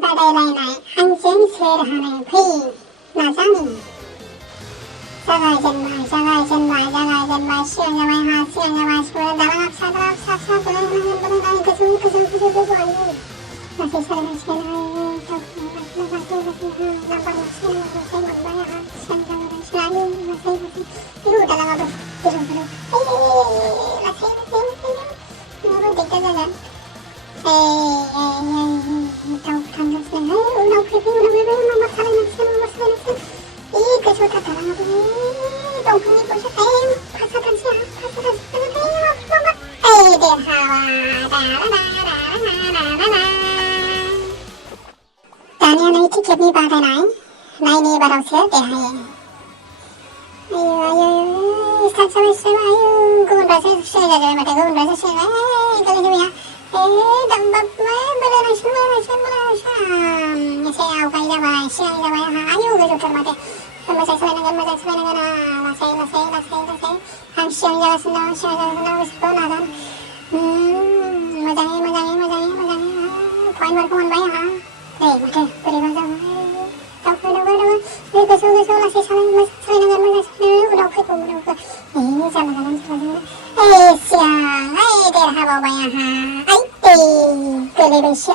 बादायलायनाय आंजों सोर हानो फै नाजानि जागायजेनबाय सिगां जाबाय हा सिगां जाबाय सौरा दालाङा फिसा बोलायनानै गोजौ आयो लासै सालायनांसिगोन लासै नाम्बार लासै मोनबाय आंहा सिगां जाबोगासिनो आयो लासै दालाङाबो गोजौ लासै नङाबा दिगदार जागोन दाउ थांगासिनो उनाव फैबाय नाम्बार सालायनांसिगोन गोजौथार दालाङाबो दंफांनि गयसा फासा थांसै दानिया नै टिकेटनि बादायनाय नायनि बारावसो देरहायो स्टार्ट जाबाय गुबुनफ्रासो सिगां जाबाय माथो गुबुनफ्रासो सिगां गोलैजोबाया बोलायनांसिगोन एसे आवगाय जाबाय सिगां जाबाय आंहा आयौ गोजौथार माथो मोजां सालायनांगोन लासै आं सिगां जागासिनो दं गोसोखौ नाजान मोजाङै पइन्टफोरखौ मोनबाय आंहा माथो बोरैबा जाबाय गोसो लासै सालायनांगोन उनाव फैगौ जालांगोन सिगां देरहाबावबाय आंहा गोलैबायसो